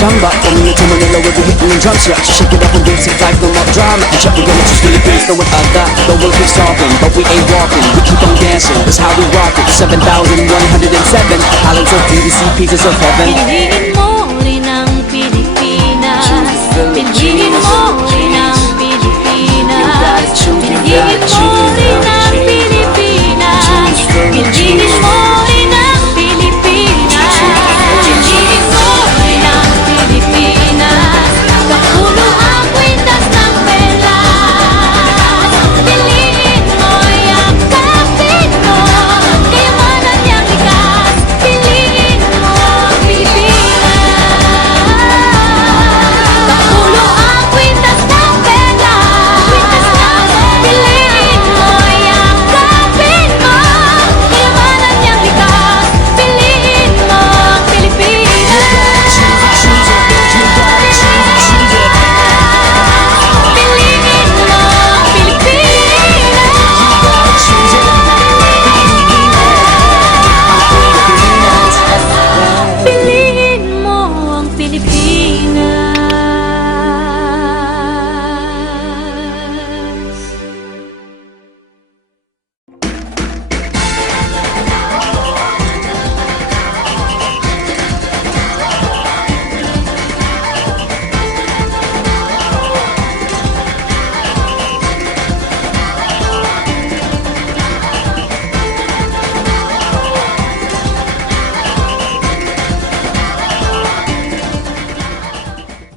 samba. Coming into Manila, we'll be hitting the drums. Yeah, just shake it up and dance it like no more drama. And check, we're gonna choose Philippines, know what I got. The world keeps talking, but we ain't walking. We keep on dancing, that's how we rock it. 7,107 islands of beauty, see pieces of heaven. Piliin mo rin ang Pilipinas. Piliin mo rin